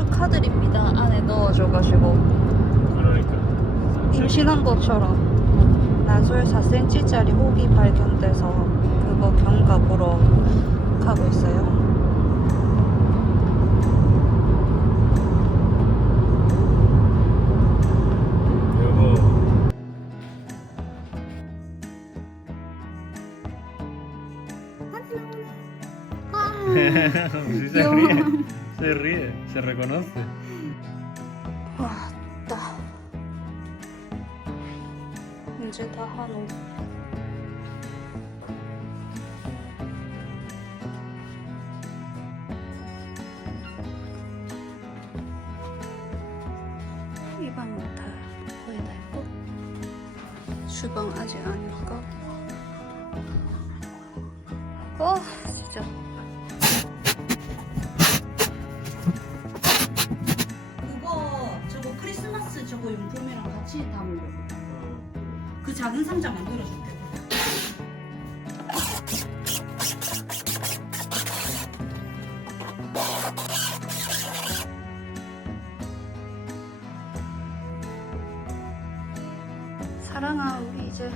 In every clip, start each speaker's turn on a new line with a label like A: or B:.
A: 축하드립니다. 안에 넣어줘가지고.
B: 그러니까.
A: 임신한 것처럼 난소에 4cm짜리 혹이 발견돼서 그거 경과 보러 가고 있어요.
B: Sí, se
A: Yo-
B: ríe, se ríe, se reconoce.
A: 왔다. 이제 다 하노. 이 방은 다 거의 다 했고 주방 아직 아니까. 어 진짜. 작은 상자 만들어줄게. 사랑아, 우리 이제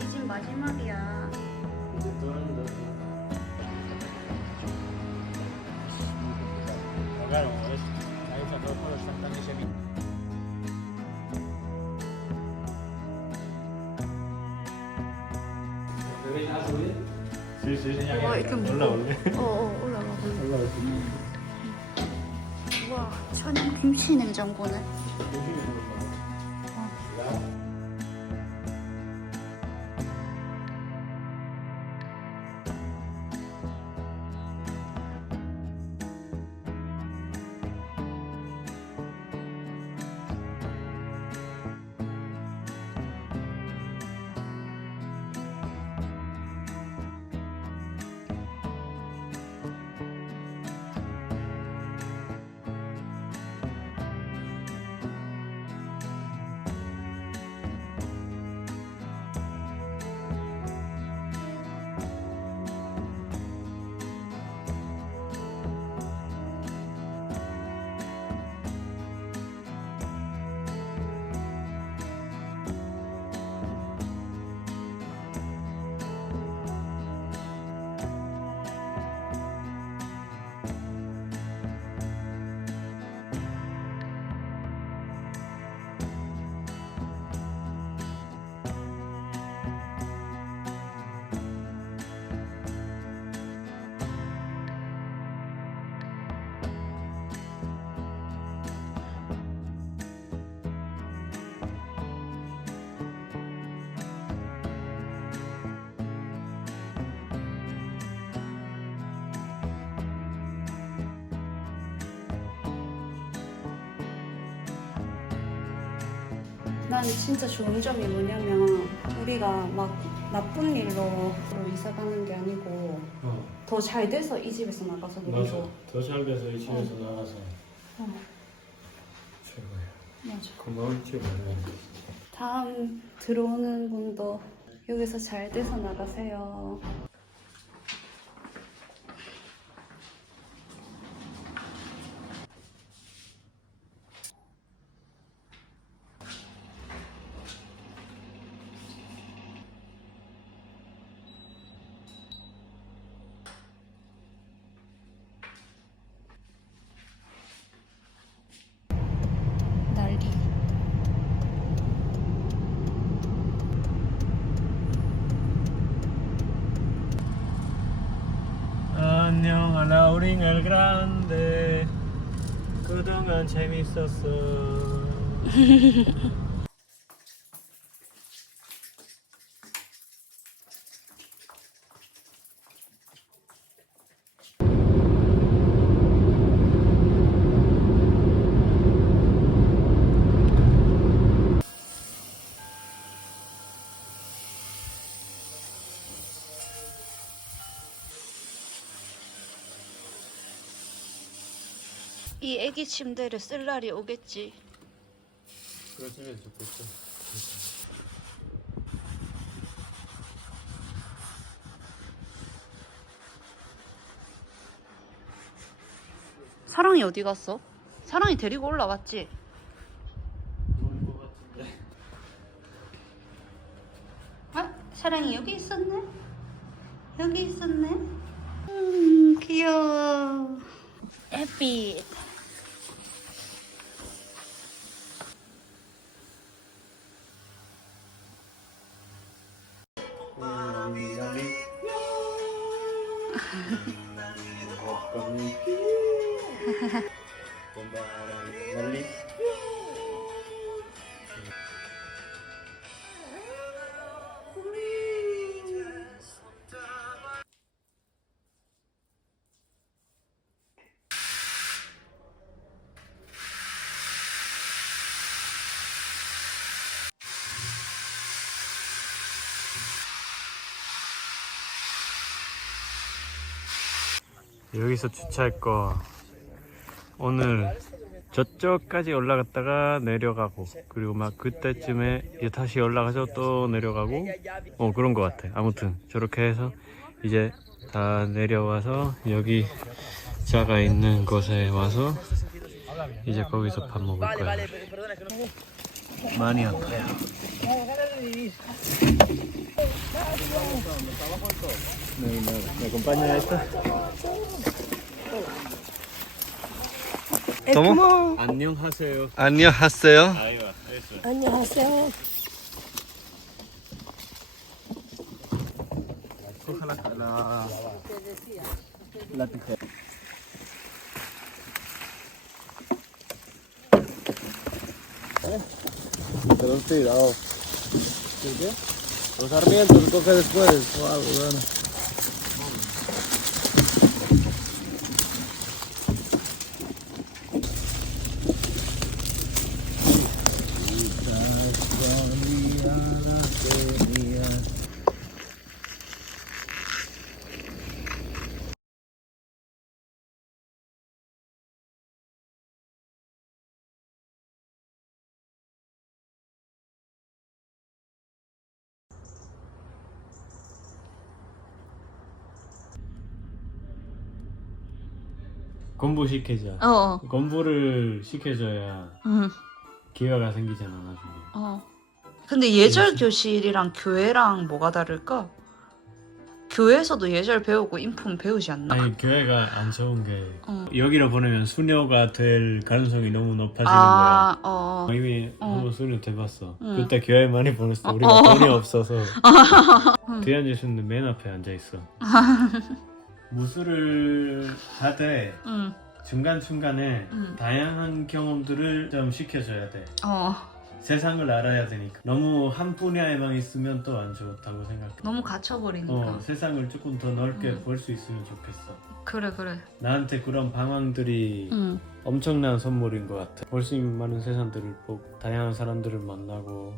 A: 이 집 마지막이야.
B: Claro, es, ahí está todo por Santa Ese
A: 와, 이렇게
B: 올라
A: 무거워.
B: 올래.
A: 어, 어, 올라가.
B: 올라
A: 와, 천연 김치 냉장고네. 난 진짜 좋은 점이 뭐냐면 우리가 막 나쁜 일로 이사 가는 게 아니고
B: 어,
A: 더 잘 돼서 이 집에서 나가서
B: 맞아.
A: 그리고
B: 더잘 돼서 이 집에서 나가서
A: 어,
B: 최고야.
A: 맞아.
B: 줄 몰라.
A: 다음 들어오는 분도 여기서 잘 돼서 나가세요. 난리.
B: 안녕 라우링 엘 그란데 그동안 재밌었어
A: 이 애기 침대를 쓸 날이 오겠지.
B: 그렇으면 좋겠어
A: 사랑이 어디 갔어? 사랑이 데리고 올라왔지? 아, 사랑이 여기 있었네? 여기 있었네? 음, 귀여워. 에 Dami.
B: Oh, kami. Kumbara. Malit. 여기서 주차할 거. 오늘 저쪽까지 올라갔다가 내려가고 그리고 막 그때쯤에 다시 올라가서 또 내려가고. 어 그런 거 같아. 아무튼 저렇게 해서 이제 다 내려와서 여기 자가 있는 곳에 와서 이제 거기서 밥 먹을 거야 많이 아파요 me, me acompaña esta
C: ¿Cómo?
B: 안녕하세요
C: 안녕하세요.
B: eso
D: 안녕하세요.
B: coja la, la, la tijera.
C: Quedó tirado. qué? Los sarmientos coge después o algo, bueno.
B: 공부 시켜줘
A: 어,
B: 공부를 시켜줘야
A: 응,
B: 기회가 생기잖아 나중에
A: 어. 근데 예절 교실이랑 교회랑 뭐가 다를까? 교회에서도 예절 배우고 인품 배우지 않나?
B: 아니 교회가 안 좋은 게
A: 어.
B: 여기로 보내면 수녀가 될 가능성이 너무 높아지는
A: 아, 어.
B: 거야 이미
A: 어.
B: 한번 수녀 돼봤어
A: 응.
B: 그때 교회 많이 보냈어
A: 어.
B: 우리가
A: 어.
B: 돈이 없어서
A: 응.
B: 뒤에 앉아있는데 맨 앞에 앉아 있어 무술을 하되
A: 응,
B: 중간중간에
A: 응.
B: 다양한 경험들을 좀 시켜줘야 돼
A: 어.
B: 세상을 알아야 되니까 너무 한 분야에만 있으면 또 안 좋다고 생각해
A: 너무 갇혀버리니까.
B: 어, 세상을 조금 더 넓게
A: 음.
B: 볼수 있으면 좋겠어
A: 그래, 그래.
B: 나한테 그런 방황들이
A: 응.
B: 엄청난 선물인 것 같아 볼 수 있는 많은 세상들을 보고 다양한 사람들을 만나고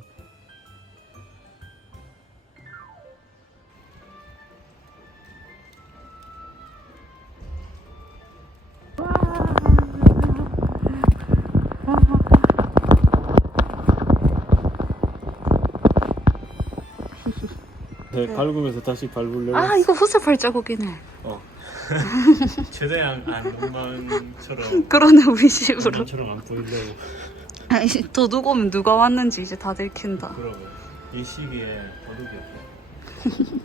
B: 네, 밟으면서 다시 밟으려고
A: 아, 이거 후세 발자국이네.
B: 어. 최대한 안 엉망처럼
A: 그러네, 우리 집으로.
B: 엉망처럼 안 보이려고
A: 아니, 도둑 오면 누가 왔는지 이제 다 들킨다.
B: 그러고 이 시기에 도둑이 없어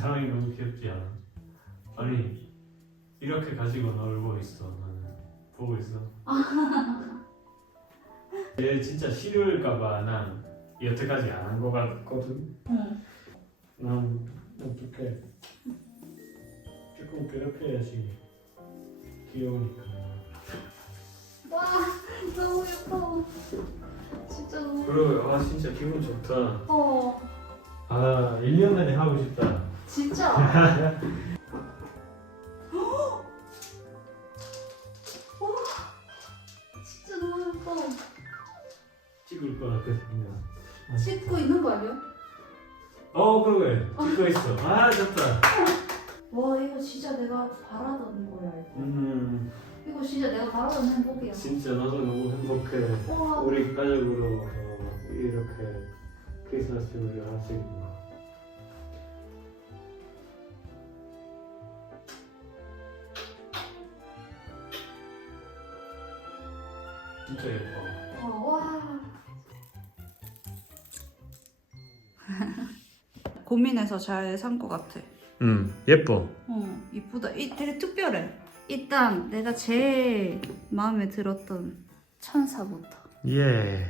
B: 사람이 너무 귀엽지 않아? 아니 이렇게 가지고 놀고 있어 나는 보고 있어 얘 진짜 싫을까봐 난 여태까지 안 한 거 같거든
A: 응.
B: 난 어떻게 조금 괴롭혀야지 귀여우니까
A: 와, 너무 예뻐. 진짜 너무
B: 그리고 아 진짜 기분 좋다
A: 예뻐.
B: 아 1년 내내 하고 싶다
A: 진짜. 진짜 너무 예뻐.
B: 찍을 것 같거든요
A: 씻고 있는 거 아니야?
B: 어 그러게 찍고 있어 아 좋다
A: 와, 이거 진짜 내가 바라던 거야. 이거.
B: 음
A: 이거 진짜 내가 바라던 행복이야.
B: 진짜 나도 너무 행복해
A: 와,
B: 우리 가족으로 어, 이렇게 크리스마스를 할 수 있는 거 진짜 예뻐.
A: 어, 와. 고민해서 잘 산 것 같아.
B: 응 예뻐.
A: 어, 이쁘다. 이 되게 특별해. 일단 내가 제일 마음에 들었던 천사부터.
B: 예.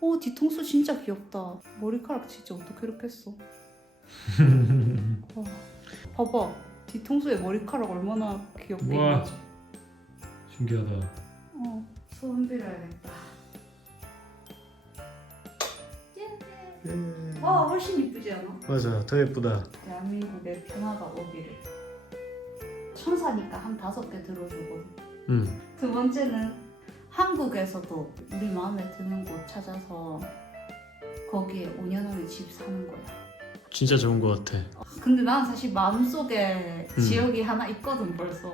A: 오, 뒤통수 진짜 귀엽다. 머리카락 진짜 어떻게 이렇게 했어? 와, 봐봐. 뒤통수에 머리카락 얼마나 귀엽게
B: 우와.
A: 있지?
B: 신기하다.
A: 어, 소원 빌어야겠다. 짠. 와, 훨씬 이쁘지 않아?
B: 맞아 더 예쁘다.
A: 대한민국의 평화가 오기를. 천사니까 한 다섯 개 들어주고.
B: 응.
A: 두 번째는 한국에서도 우리 마음에 드는 곳 찾아서 거기에 5년 후에 집 사는 거야.
B: 진짜 좋은 것 같아.
A: 근데 난 사실 마음속에
B: 음.
A: 지역이 하나 있거든 벌써.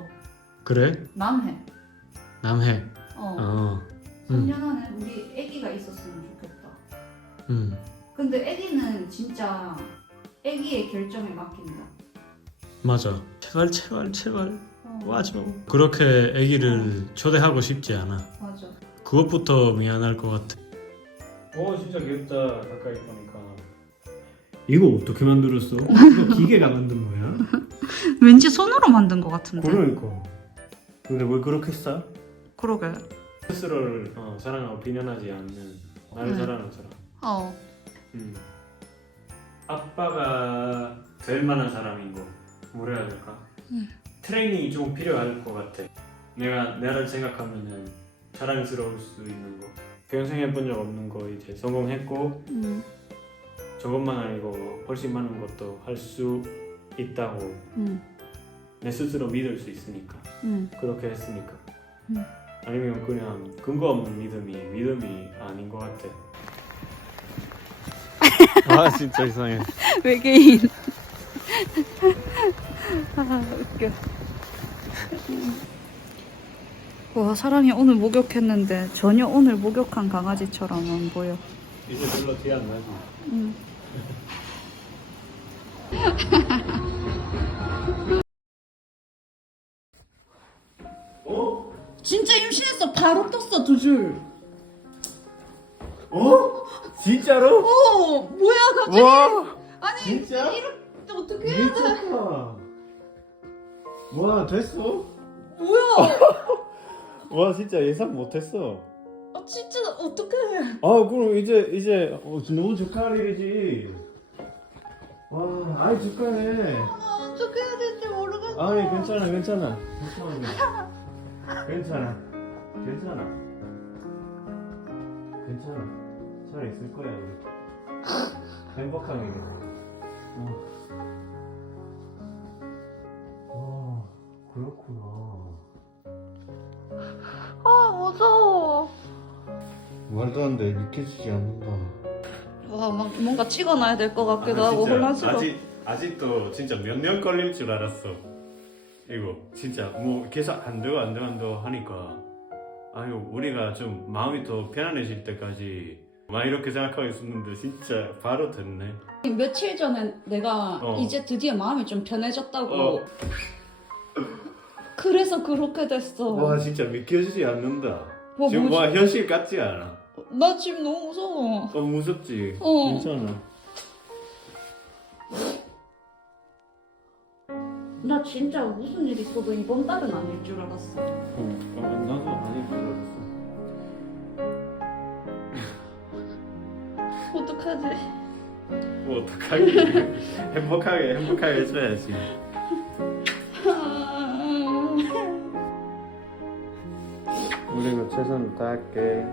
B: 그래?
A: 남해.
B: 남해.
A: 어.
B: 어.
A: 3년 안에 우리 아기가 있었으면 좋겠다.
B: 응.
A: 근데 아기는 진짜 아기의 결정에 맡긴다.
B: 맞아. 제발 제발 제발
A: 어.
B: 와줘. 그렇게 아기를 초대하고 싶지 않아.
A: 맞아.
B: 그것부터 미안할 것 같아. 오 진짜 귀엽다 가까이 보니까. 이거 어떻게 만들었어? 이거 기계가 만든 거야?
A: 왠지 손으로 만든 것 같은데.
B: 그러니까. 근데 왜 그렇게 싸?
A: 그러게.
B: 스스로를 어, 사랑하고 비난하지 않는 나를
A: 음.
B: 사랑하는 사람.
A: 어.
B: 음. 아빠가 될 만한 사람인 거 뭐라 해야 될까?
A: 음.
B: 트레이닝이 좀 필요할 것 같아. 내가 나를 생각하면은 자랑스러울 수 있는 거. 평생 해본 적 없는 거 이제 성공했고
A: 음.
B: 저것만 아니고 훨씬 많은 것도 할 수 있다고
A: 음.
B: 내 스스로 믿을 수 있으니까
A: 음.
B: 그렇게 했으니까.
A: 음.
B: 아니면 그냥 근거 없는 믿음이 믿음이 아닌 것 같아. 아 진짜 이상해.
A: 외계인. 아 웃겨. 와 사람이 오늘 목욕했는데 전혀 오늘 목욕한 강아지처럼 안 보여.
B: 이제 별로 티안 나지.
A: 음.
B: 어?
A: 진짜 임신했어. 바로 떴어 두 줄.
B: 어? 진짜로?
A: 어 뭐야 갑자기?
B: 와
A: 아니
B: 진짜?
A: 이렇게 어떻게 해야 돼?
B: 미쳤다. 와 됐어?
A: 뭐야?
B: 와 진짜 예상 못했어.
A: 아 진짜 어떻게 해?
B: 아 그럼 이제 이제 어, 너무 축하할 일이지. 와 아이 축하해.
A: 아, 어떻게 해야 될지 모르겠어.
B: 아니 괜찮아 괜찮아 괜찮아 괜찮아 괜찮아 괜찮아 잘 있을 거야 우리 행복하게 어. 와 그렇구나
A: 아 무서워.
C: 말도 안 돼. 믿겨지지 않는다.
A: 와, 막 뭔가 찍어놔야 될 것 같기도 하고 혼란스러워.
B: 아직 아직도 진짜 몇 년 걸릴 줄 알았어 이거 진짜 뭐 계속 안 되고 안 되고 안 되고 하니까 아유 우리가 좀 마음이 더 편안해질 때까지 막 이렇게 생각하고 있었는데 진짜 바로 됐네
A: 며칠 전에 내가
B: 어.
A: 이제 드디어 마음이 좀 편해졌다고.
B: 어.
A: 그래서 그렇게 됐어.
B: 와 진짜 믿겨지지 않는다.
A: 와,
B: 지금
A: 뭐-
B: 와 현실 같지 않아.
A: 나 지금 너무 무서워.
B: 어 무섭지.
A: 어.
B: 괜찮아.
A: 나 진짜 무슨 일 있어도 이번 달은 아닐 줄 알았어.
B: 어, 어 나도 많이 놀랐어.
A: 어떡하지?
B: 뭐 어떡하게 행복하게 행복하게 해줘야지. 우리가 최선을 다할게.